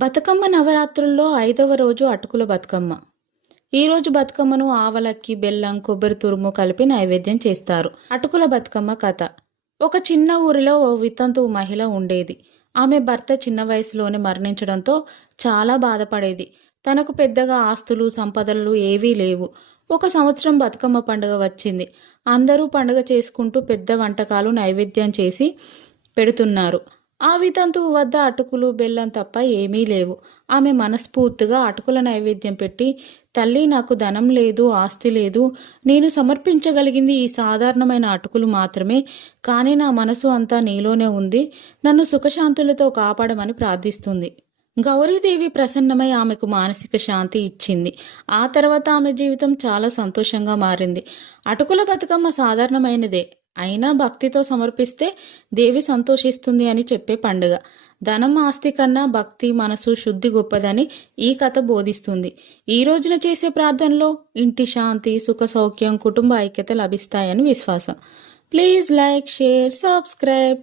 బతుకమ్మ నవరాత్రుల్లో ఐదవ రోజు అటుకుల బతుకమ్మ. ఈరోజు బతుకమ్మను ఆవలక్కి బెల్లం కొబ్బరి తురుము కలిపి నైవేద్యం చేస్తారు. అటుకుల బతుకమ్మ కథ. ఒక చిన్న ఊరిలో ఓ వితంతు మహిళ ఉండేది. ఆమె భర్త చిన్న వయసులోనే మరణించడంతో చాలా బాధపడేది. తనకు పెద్దగా ఆస్తులు సంపదలు ఏవీ లేవు. ఒక సంవత్సరం బతుకమ్మ పండుగ వచ్చింది. అందరూ పండుగ చేసుకుంటూ పెద్ద వంటకాలు నైవేద్యం చేసి పెడుతున్నారు. ఆ వితంతువు వద్ద అటుకులు బెల్లం తప్ప ఏమీ లేవు. ఆమె మనస్ఫూర్తిగా అటుకుల నైవేద్యం పెట్టి తల్లి నాకు ధనం లేదు ఆస్తి లేదు. నేను సమర్పించగలిగింది ఈ సాధారణమైన అటుకులు మాత్రమే. కానీ నా మనసు అంతా నీలోనే ఉంది. నన్ను సుఖశాంతులతో కాపాడమని ప్రార్థిస్తుంది గౌరీదేవి ప్రసన్నమై ఆమెకు మానసిక శాంతి ఇచ్చింది. ఆ తర్వాత ఆమె జీవితం చాలా సంతోషంగా మారింది. అటుకుల బతుకమ్మ సాధారణమైనదే. అయినా భక్తితో సమర్పిస్తే దేవి సంతోషిస్తుంది అని చెప్పే పండుగ. ధనం ఆస్తి కన్నా భక్తి మనసు శుద్ధి గొప్పదని ఈ కథ బోధిస్తుంది. ఈ రోజున చేసే ప్రార్థనలో ఇంటి శాంతి సుఖ సౌఖ్యం కుటుంబ ఐక్యత లభిస్తాయని విశ్వాసం. Please like share subscribe.